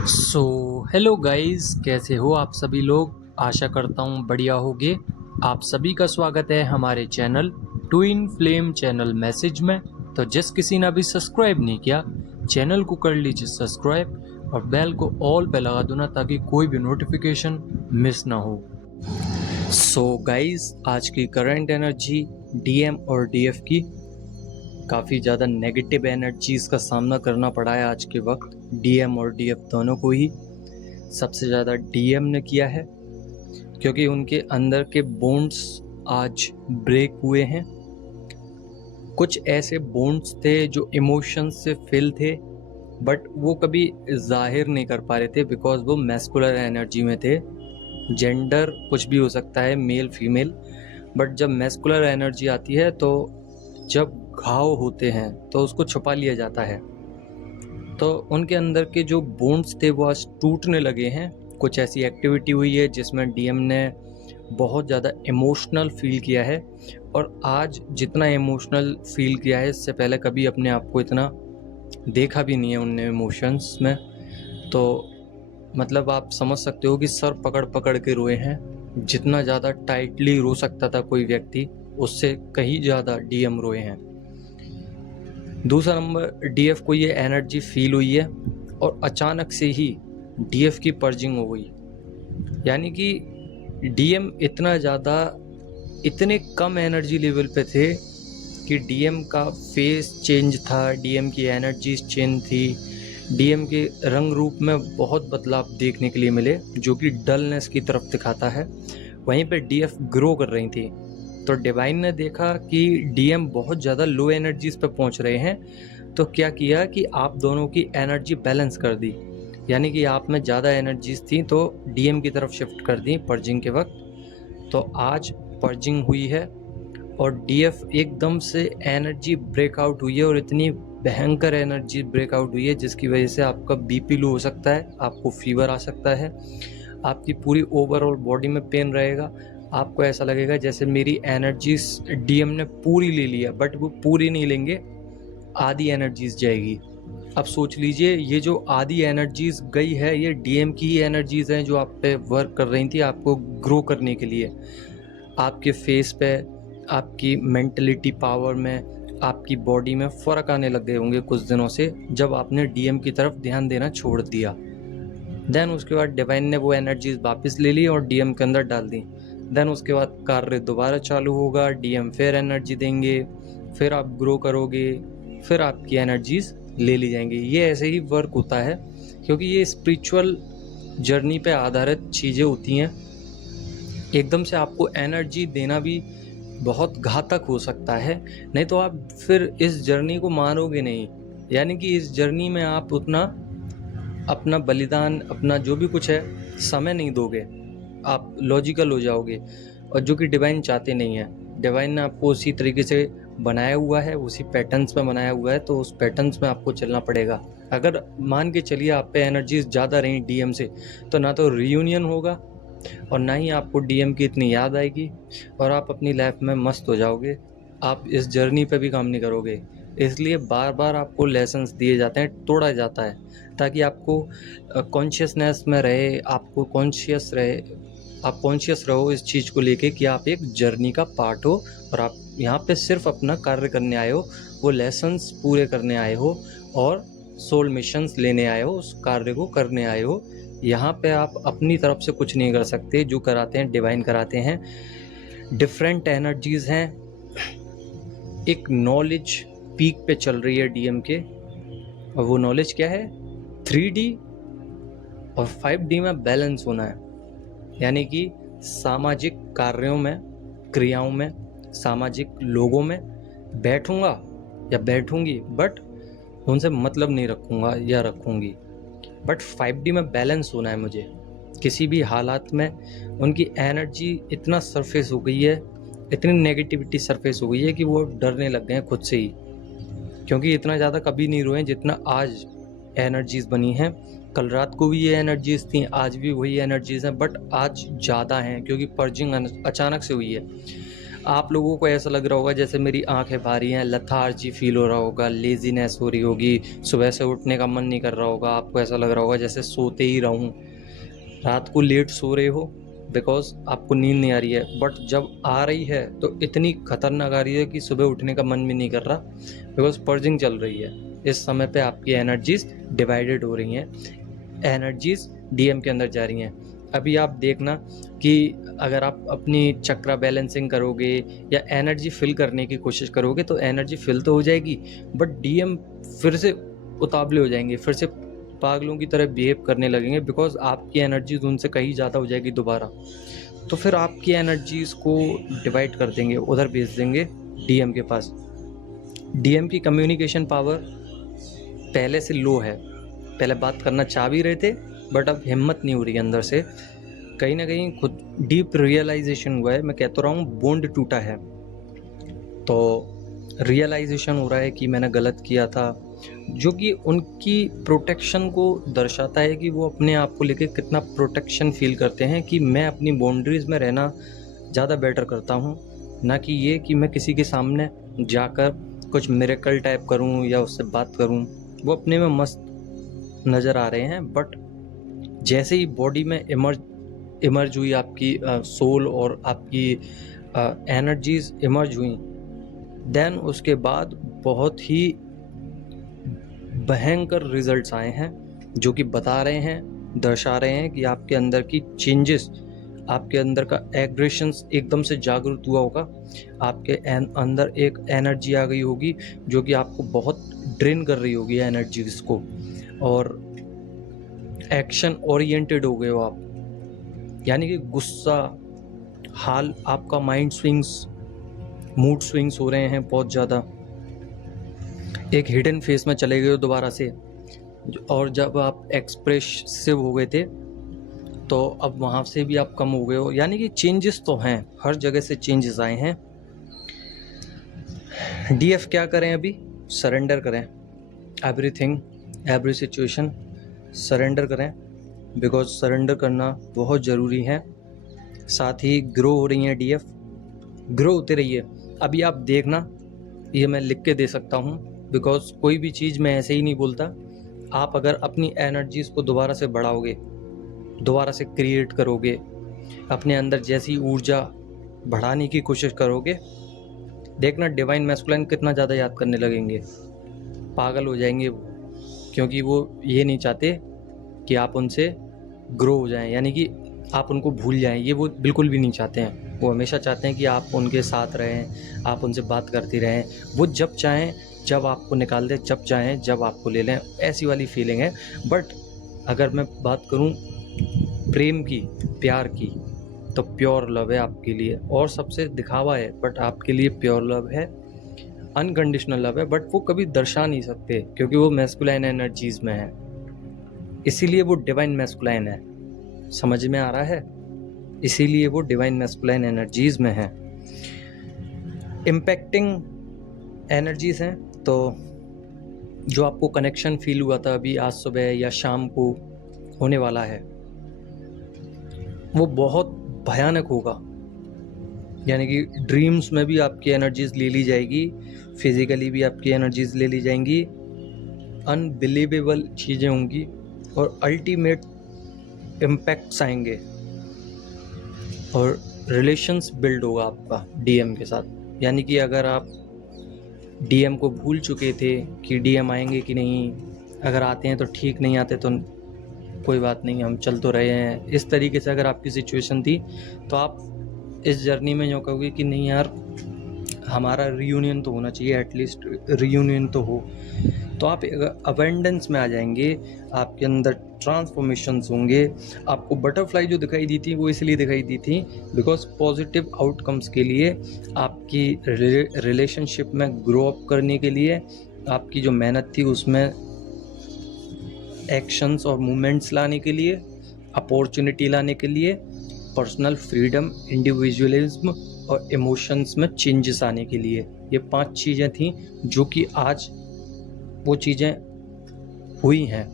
So hello guys, कैसे हो आप सभी लोग। आशा करता हूँ बढ़िया होगे। आप सभी का स्वागत है हमारे channel twin flame channel message में। तो जिस किसी ने अभी सब्सक्राइब नहीं किया, चैनल को कर लीजिए सब्सक्राइब और बेल को ऑल पे लगा दो ना, ताकि कोई भी नोटिफिकेशन मिस ना हो। सो गाइस, आज की करंट एनर्जी डीएम और डीएफ की काफ़ी ज़्यादा नेगेटिव एनर्जीज़ का सामना करना पड़ा है आज के वक्त, डीएम और डीएफ दोनों को ही। सबसे ज़्यादा डीएम ने किया है, क्योंकि उनके अंदर के बॉन्ड्स आज ब्रेक हुए हैं। कुछ ऐसे बॉन्ड्स थे जो इमोशंस से फिल थे, बट वो कभी जाहिर नहीं कर पा रहे थे, बिकॉज वो मैस्कुलर एनर्जी में थे। जेंडर कुछ भी हो सकता है, मेल फीमेल, बट जब मैस्कुलर एनर्जी आती है तो जब घाव होते हैं तो उसको छुपा लिया जाता है। तो उनके अंदर के जो बॉन्ड्स थे वो आज टूटने लगे हैं। कुछ ऐसी एक्टिविटी हुई है जिसमें डीएम ने बहुत ज़्यादा इमोशनल फील किया है, और आज जितना इमोशनल फील किया है, इससे पहले कभी अपने आप को इतना देखा भी नहीं है उनने इमोशंस में। तो मतलब आप समझ सकते हो कि सर पकड़ पकड़ के रोए हैं। जितना ज़्यादा टाइटली रो सकता था कोई व्यक्ति, उससे कहीं ज़्यादा डीएम रोए हैं। दूसरा नंबर, डीएफ को ये एनर्जी फील हुई है और अचानक से ही डीएफ की पर्जिंग हो गई। यानी कि डीएम इतना ज़्यादा, इतने कम एनर्जी लेवल पे थे कि डीएम का फेस चेंज था, डीएम की एनर्जीज चेंज थी, डीएम के रंग रूप में बहुत बदलाव देखने के लिए मिले, जो कि डलनेस की तरफ दिखाता है। वहीं पे डीएफ ग्रो कर रही थी, तो डिवाइन ने देखा कि डीएम बहुत ज़्यादा लो एनर्जीज पे पहुंच रहे हैं, तो क्या किया कि आप दोनों की एनर्जी बैलेंस कर दी। यानी कि आप में ज़्यादा एनर्जीज थी तो डीएम की तरफ शिफ्ट कर दी पर्जिंग के वक्त। तो आज पर्जिंग हुई है और डीएफ एकदम से एनर्जी ब्रेकआउट हुई है, और इतनी भयंकर एनर्जी ब्रेकआउट हुई है जिसकी वजह से आपका बीपी लो हो सकता है, आपको फीवर आ सकता है, आपकी पूरी ओवरऑल बॉडी में पेन रहेगा। आपको ऐसा लगेगा जैसे मेरी एनर्जीज डीएम ने पूरी ले लिया, बट वो पूरी नहीं लेंगे, आधी एनर्जीज जाएगी। अब सोच लीजिए, ये जो आधी एनर्जीज गई है ये डीएम की ही एनर्जीज हैं जो आप पे वर्क कर रही थी आपको ग्रो करने के लिए। आपके फेस पे, आपकी मेंटलिटी पावर में, आपकी बॉडी में फ़र्क आने लग गए होंगे कुछ दिनों से, जब आपने डीएम की तरफ ध्यान देना छोड़ दिया। देन उसके बाद डिवाइन ने वो एनर्जीज वापस ले ली और डीएम के अंदर डाल दी। देन उसके बाद कार्य दोबारा चालू होगा, डीएम फिर एनर्जी देंगे, फिर आप ग्रो करोगे, फिर आपकी एनर्जीज ले ली जाएंगी। ये ऐसे ही वर्क होता है, क्योंकि ये स्पिरिचुअल जर्नी पे आधारित चीज़ें होती हैं। एकदम से आपको एनर्जी देना भी बहुत घातक हो सकता है, नहीं तो आप फिर इस जर्नी को मानोगे नहीं। यानी कि इस जर्नी में आप उतना अपना बलिदान, अपना जो भी कुछ है, समय नहीं दोगे, आप लॉजिकल हो जाओगे, और जो कि डिवाइन चाहते नहीं है। डिवाइन ने आपको उसी तरीके से बनाया हुआ है, उसी पैटर्न्स में बनाया हुआ है, तो उस पैटर्न्स में आपको चलना पड़ेगा। अगर मान के चलिए आप पे एनर्जीज ज़्यादा रही डीएम से, तो ना तो रियूनियन होगा और ना ही आपको डीएम की इतनी याद आएगी, और आप अपनी लाइफ में मस्त हो जाओगे। आप इस जर्नी पे भी काम नहीं करोगे। इसलिए बार बार आपको लेसन्स दिए जाते हैं, तोड़ा जाता है, ताकि आपको कॉन्शियसनेस में रहे, आपको कॉन्शियस रहे, आप कॉन्शियस रहो इस चीज़ को लेके कि आप एक जर्नी का पार्ट हो, और आप यहाँ पे सिर्फ अपना कार्य करने आए हो, वो लेसन्स पूरे करने आए हो, और सोल मिशंस लेने आए हो, उस कार्य को करने आए हो। यहाँ पे आप अपनी तरफ से कुछ नहीं कर सकते, जो कराते हैं डिवाइन कराते हैं। डिफरेंट एनर्जीज हैं, एक नॉलेज पीक पे चल रही है डीएम के, और वो नॉलेज क्या है, 3D और 5D में बैलेंस होना है। यानी कि सामाजिक कार्यों में, क्रियाओं में, सामाजिक लोगों में बैठूंगा या बैठूंगी, बट उनसे मतलब नहीं रखूंगा या रखूंगी, बट 5D में बैलेंस होना है मुझे। किसी भी हालात में उनकी एनर्जी इतना सरफेस हो गई है, इतनी नेगेटिविटी सरफेस हो गई है कि वो डरने लग गए हैं खुद से ही, क्योंकि इतना ज़्यादा कभी नहीं रोए जितना आज एनर्जीज बनी हैं। कल रात को भी ये एनर्जीज थी, आज भी वही एनर्जीज हैं, बट आज ज़्यादा हैं क्योंकि पर्जिंग अचानक से हुई है। आप लोगों को ऐसा लग रहा होगा जैसे मेरी आंखें भारी हैं, लथार्जी फील हो रहा होगा, लेजीनेस हो रही होगी, सुबह से उठने का मन नहीं कर रहा होगा, आपको ऐसा लग रहा होगा जैसे सोते ही रहूं, रात को लेट सो रहे हो बिकॉज आपको नींद नहीं आ रही है। बट जब आ रही है तो इतनी खतरनाक आ रही है कि सुबह उठने का मन भी नहीं कर रहा, बिकॉज पर्जिंग चल रही है। इस समय पे आपकी एनर्जीज डिवाइडेड हो रही हैं, एनर्जीज डीएम के अंदर जा रही हैं। अभी आप देखना कि अगर आप अपनी चक्रा बैलेंसिंग करोगे या एनर्जी फिल करने की कोशिश करोगे तो एनर्जी फिल तो हो जाएगी, बट डीएम फिर से उतावले हो जाएंगे, फिर से पागलों की तरह बिहेव करने लगेंगे, बिकॉज आपकी एनर्जीज उनसे कहीं ज़्यादा हो जाएगी दोबारा। तो फिर आपकी एनर्जीज को डिवाइड कर देंगे, उधर भेज देंगे डीएम के पास। डीएम की कम्युनिकेशन पावर पहले से लो है, पहले बात करना चाह भी रहे थे बट अब हिम्मत नहीं हो रही अंदर से, कहीं ना कहीं खुद डीप रियलाइजेशन हुआ है। मैं कहता रहा हूँ बॉन्ड टूटा है, तो रियलाइजेशन हो रहा है कि मैंने गलत किया था, जो कि उनकी प्रोटेक्शन को दर्शाता है कि वो अपने आप को लेके कितना प्रोटेक्शन फील करते हैं कि मैं अपनी बाउंड्रीज में रहना ज़्यादा बेटर करता हूँ, ना कि ये कि मैं किसी के सामने जाकर कुछ मिरेकल टाइप करूँ या उससे बात करूँ। वो अपने में मस्त नज़र आ रहे हैं, बट जैसे ही बॉडी में इमर्ज हुई आपकी सोल और आपकी एनर्जीज इमर्ज हुई, देन उसके बाद बहुत ही भयंकर रिजल्ट्स आए हैं, जो कि बता रहे हैं, दर्शा रहे हैं कि आपके अंदर की चेंजेस, आपके अंदर का एग्रेशंस एकदम से जागरूक हुआ होगा, आपके अंदर एक एनर्जी आ गई होगी जो कि आपको बहुत ड्रेन कर रही होगी एनर्जीज को, और एक्शन ओरिएंटेड हो गए हो आप, यानी कि गुस्सा, हाल आपका माइंड स्विंग्स, मूड स्विंग्स हो रहे हैं बहुत ज़्यादा, एक हिडन फेस में चले गए हो दोबारा से। और जब आप एक्सप्रेसिव हो गए थे तो अब वहाँ से भी आप कम हो गए हो, यानी कि चेंजेस तो हैं, हर जगह से चेंजेस आए हैं। डीएफ क्या करें अभी? सरेंडर करें, एवरीथिंग, एवरी सिचुएशन सरेंडर करें, बिकॉज सरेंडर करना बहुत ज़रूरी है। साथ ही ग्रो हो रही हैं डीएफ, ग्रो होते रहिए। अभी आप देखना, ये मैं लिख के दे सकता हूँ, बिकॉज कोई भी चीज़ मैं ऐसे ही नहीं बोलता। आप अगर अपनी एनर्जीज़ को दोबारा से बढ़ाओगे, दोबारा से क्रिएट करोगे, अपने अंदर जैसी ऊर्जा बढ़ाने की कोशिश करोगे, देखना डिवाइन मैस्कुलाइन कितना ज़्यादा याद करने लगेंगे, पागल हो जाएंगे वो, क्योंकि वो ये नहीं चाहते कि आप उनसे ग्रो हो जाएं, यानी कि आप उनको भूल जाएं, ये वो बिल्कुल भी नहीं चाहते हैं। वो हमेशा चाहते हैं कि आप उनके साथ रहें, आप उनसे बात करती रहें, वो जब चाहें जब आपको निकाल दें, जब चाहें जब आपको ले लें, ऐसी वाली फीलिंग है। बट अगर मैं बात करूं प्रेम की, प्यार की, तो प्योर लव है आपके लिए, और सबसे दिखावा है, बट आपके लिए प्योर लव है, अनकंडीशनल लव है, बट वो कभी दर्शा नहीं सकते क्योंकि वो मैस्कुलाइन एनर्जीज में है, इसीलिए वो डिवाइन मैस्कुलाइन है। समझ में आ रहा है? इसीलिए वो डिवाइन मैस्कुलाइन एनर्जीज में है। इम्पैक्टिंग एनर्जीज हैं, तो जो आपको कनेक्शन फील हुआ था अभी आज सुबह या शाम को होने वाला है, वो बहुत भयानक होगा, यानी कि ड्रीम्स में भी आपकी एनर्जीज ले ली जाएगी, फिजिकली भी आपकी एनर्जीज ले ली जाएंगी, अनबिलीवेबल चीज़ें होंगी और अल्टीमेट इम्पैक्ट्स आएंगे, और रिलेशंस बिल्ड होगा आपका डीएम के साथ। यानी कि अगर आप डीएम को भूल चुके थे कि डीएम आएंगे कि नहीं, अगर आते हैं तो ठीक, नहीं आते तो कोई बात नहीं, हम चल तो रहे हैं, इस तरीके से अगर आपकी सिचुएशन थी, तो आप इस जर्नी में यूँ कहोगे कि नहीं यार, हमारा रियूनियन तो होना चाहिए, एटलीस्ट रियूनियन तो हो, तो आप अबेंडेंस में आ जाएंगे, आपके अंदर ट्रांसफॉर्मेशंस होंगे। आपको बटरफ्लाई जो दिखाई दी थी वो इसलिए दिखाई दी थी बिकॉज पॉजिटिव आउटकम्स के लिए, आपकी रिलेशनशिप में ग्रो अप करने के लिए, आपकी जो मेहनत थी उसमें एक्शंस और मूवमेंट्स लाने के लिए, अपॉर्चुनिटी लाने के लिए, पर्सनल फ्रीडम, इंडिविजुअलिज्म और इमोशंस में चेंजेस आने के लिए। ये 5 चीज़ें थी जो कि आज वो चीज़ें हुई हैं।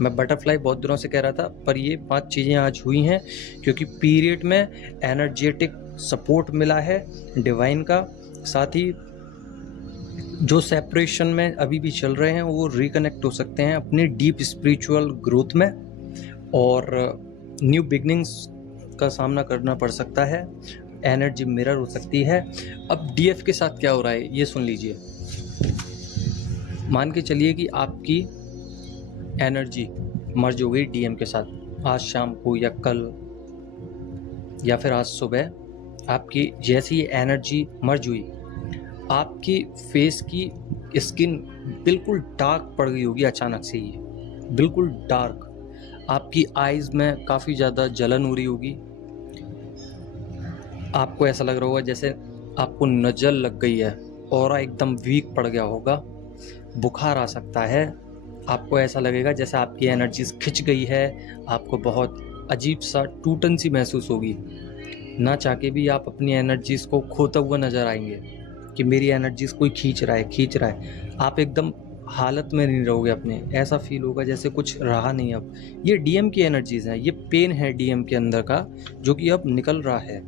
मैं बटरफ्लाई बहुत दिनों से कह रहा था, पर ये 5 चीज़ें आज हुई हैं, क्योंकि पीरियड में एनर्जेटिक सपोर्ट मिला है डिवाइन का। साथ ही जो सेपरेशन में अभी भी चल रहे हैं वो रिकनेक्ट हो सकते हैं अपनी डीप स्पिरिचुअल ग्रोथ में, और न्यू बिगनिंग्स का सामना करना पड़ सकता है। एनर्जी मिरर हो सकती है। अब डीएफ के साथ क्या हो रहा है ये सुन लीजिए। मान के चलिए कि आपकी एनर्जी मर्ज हो गई डीएम के साथ, आज शाम को या कल या फिर आज सुबह आपकी जैसी एनर्जी मर्ज हुई, आपकी फेस की स्किन बिल्कुल डार्क पड़ गई होगी अचानक से ही, बिल्कुल डार्क। आपकी आईज में काफ़ी ज़्यादा जलन हो रही होगी। आपको ऐसा लग रहा होगा जैसे आपको नज़र लग गई है, ऑरा एकदम वीक पड़ गया होगा, बुखार आ सकता है। आपको ऐसा लगेगा जैसे आपकी एनर्जीज खिंच गई है, आपको बहुत अजीब सा टूटन सी महसूस होगी। ना चाह के भी आप अपनी एनर्जीज को खोता हुआ नजर आएंगे कि मेरी एनर्जीज कोई खींच रहा है। आप एकदम हालत में नहीं रहोगे अपने, ऐसा फील होगा जैसे कुछ रहा नहीं अब। ये डीएम की एनर्जीज हैं, ये पेन है डीएम के अंदर का जो कि अब निकल रहा है,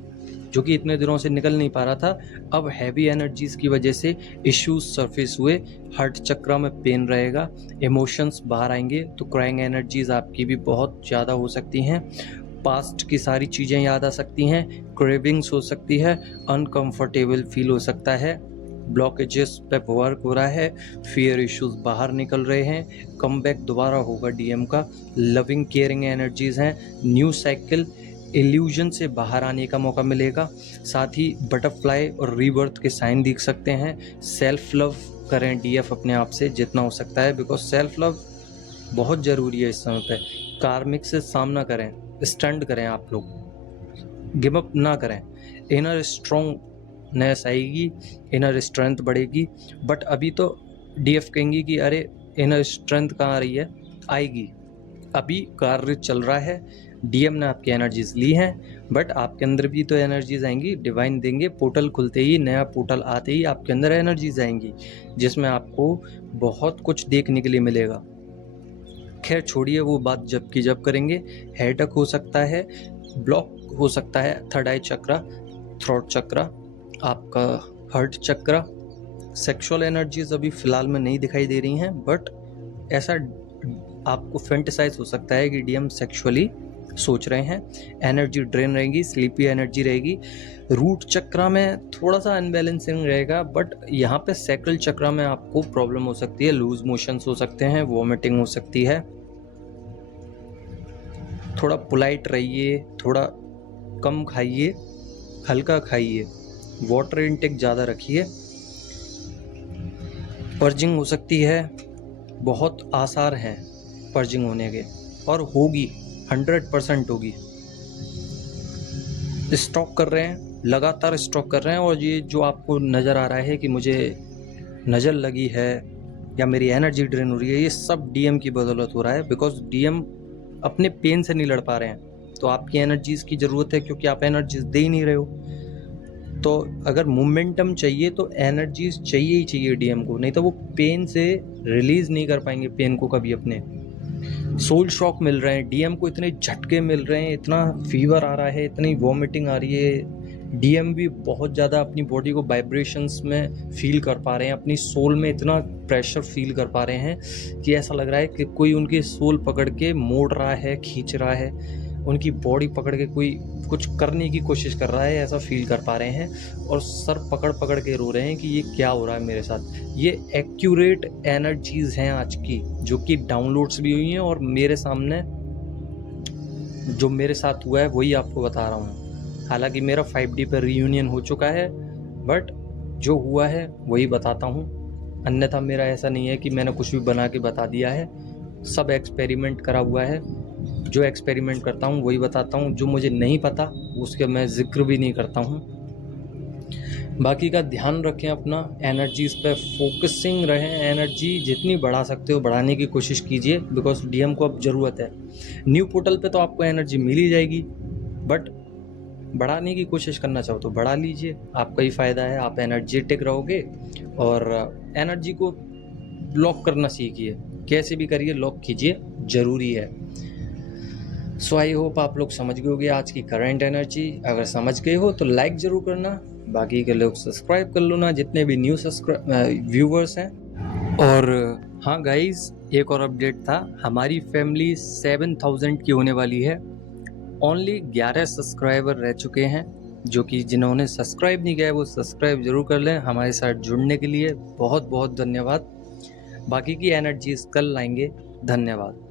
जो कि इतने दिनों से निकल नहीं पा रहा था। अब हैवी एनर्जीज की वजह से इश्यूज सरफेस हुए, हार्ट चक्र में पेन रहेगा, इमोशंस बाहर आएंगे, तो क्राइंग एनर्जीज आपकी भी बहुत ज़्यादा हो सकती हैं। पास्ट की सारी चीज़ें याद आ सकती हैं, क्रेविंग्स हो सकती है, अनकंफर्टेबल फील हो सकता है, ब्लॉकेजेस पे वर्क हो रहा है, फियर इश्यूज बाहर निकल रहे हैं, कम बैक दोबारा होगा डीएम का, लविंग केयरिंग एनर्जीज हैं, न्यू साइकिल, इल्यूजन से बाहर आने का मौका मिलेगा। साथ ही बटरफ्लाई और रीबर्थ के साइन दिख सकते हैं। सेल्फ लव करें डीएफ अपने आप से जितना हो सकता है, बिकॉज सेल्फ लव बहुत ज़रूरी है इस समय पे। कार्मिक से सामना करें, स्टैंड करें, आप लोग गिव अप ना करें। इनर स्ट्रॉन्गनेस आएगी, इनर स्ट्रेंथ बढ़ेगी। बट अभी तो डीएफ कहेंगी कि अरे इनर स्ट्रेंथ कहाँ आ रही है, आएगी। अभी कार्य चल रहा है, डीएम ने आपकी एनर्जीज ली हैं, बट आपके अंदर भी तो एनर्जीज आएंगी, डिवाइन देंगे। पोर्टल खुलते ही, नया पोर्टल आते ही आपके अंदर एनर्जीज आएंगी जिसमें आपको बहुत कुछ देखने के लिए मिलेगा। खैर छोड़िए वो बात, जब की जब करेंगे। हेडेक हो सकता है, ब्लॉक हो सकता है थर्ड आई चक्र, थ्रोट चक्र, आपका हार्ट चक्र। सेक्सुअल एनर्जीज अभी फिलहाल में नहीं दिखाई दे रही हैं, बट ऐसा आपको फेंटिसाइज हो सकता है कि डीएम सेक्सुअली सोच रहे हैं। एनर्जी ड्रेन रहेगी, स्लीपी एनर्जी रहेगी। रूट चक्र में थोड़ा सा अनबैलेंसिंग रहेगा, बट यहाँ पे सैक्रल चक्र में आपको प्रॉब्लम हो सकती है, लूज मोशंस हो सकते हैं, वॉमिटिंग हो सकती है। थोड़ा पोलाइट रहिए, थोड़ा कम खाइए, हल्का खाइए, वाटर इनटेक ज़्यादा रखिए। पर्जिंग हो सकती है, बहुत आसार हैं पर्जिंग होने के, और होगी, 100% होगी। स्टॉक कर रहे हैं, लगातार स्टॉक कर रहे हैं। और ये जो आपको नज़र आ रहा है कि मुझे नज़र लगी है या मेरी एनर्जी ड्रेन हो रही है, ये सब डीएम की बदौलत हो रहा है, बिकॉज डीएम अपने पेन से नहीं लड़ पा रहे हैं। तो आपकी एनर्जीज की ज़रूरत है, क्योंकि आप एनर्जीज दे ही नहीं रहे हो। तो अगर मोमेंटम चाहिए तो एनर्जीज चाहिए ही चाहिए डीएम को, नहीं तो वो पेन से रिलीज नहीं कर पाएंगे पेन को कभी अपने। सोल शॉक मिल रहे हैं डीएम को, इतने झटके मिल रहे हैं, इतना फीवर आ रहा है, इतनी वॉमिटिंग आ रही है। डीएम भी बहुत ज़्यादा अपनी बॉडी को वाइब्रेशंस में फील कर पा रहे हैं, अपनी सोल में इतना प्रेशर फील कर पा रहे हैं कि ऐसा लग रहा है कि कोई उनकी सोल पकड़ के मोड़ रहा है, खींच रहा है, उनकी बॉडी पकड़ के कोई कुछ करने की कोशिश कर रहा है, ऐसा फील कर पा रहे हैं। और सर पकड़ पकड़ के रो रहे हैं कि ये क्या हो रहा है मेरे साथ। ये एक्यूरेट एनर्जीज हैं आज की, जो कि डाउनलोड्स भी हुई हैं, और मेरे सामने जो मेरे साथ हुआ है वही आपको बता रहा हूँ। हालांकि मेरा 5D पर रीयूनियन हो चुका है, बट जो हुआ है वही बताता हूँ। अन्यथा मेरा ऐसा नहीं है कि मैंने कुछ भी बना के बता दिया है, सब एक्सपेरिमेंट करा हुआ है। जो एक्सपेरिमेंट करता हूँ वही बताता हूँ, जो मुझे नहीं पता उसके मैं जिक्र भी नहीं करता हूँ। बाकी का ध्यान रखें अपना, एनर्जीज पे फोकसिंग रहें, एनर्जी जितनी बढ़ा सकते हो बढ़ाने की कोशिश कीजिए, बिकॉज डीएम को अब ज़रूरत है। न्यू पोर्टल पे तो आपको एनर्जी मिल ही जाएगी, बट बढ़ाने की कोशिश करना चाहो तो बढ़ा लीजिए, आपका ही फ़ायदा है। आप एनर्जेटिक रहोगे, और एनर्जी को लॉक करना सीखिए, कैसे भी करिए लॉक कीजिए, ज़रूरी है। सो आई होप आप लोग समझ गए होंगे आज की करंट एनर्जी। अगर समझ गए हो तो लाइक ज़रूर करना, बाकी के लोग सब्सक्राइब कर लो ना, जितने भी न्यू व्यूवर्स हैं। और हाँ गाइस, एक और अपडेट था, हमारी फैमिली 7000 की होने वाली है। ओनली 11 सब्सक्राइबर रह चुके हैं, जो कि जिन्होंने सब्सक्राइब नहीं किया है वो सब्सक्राइब जरूर कर लें। हमारे साथ जुड़ने के लिए बहुत बहुत धन्यवाद। बाकी की एनर्जीज कल लाएंगे। धन्यवाद।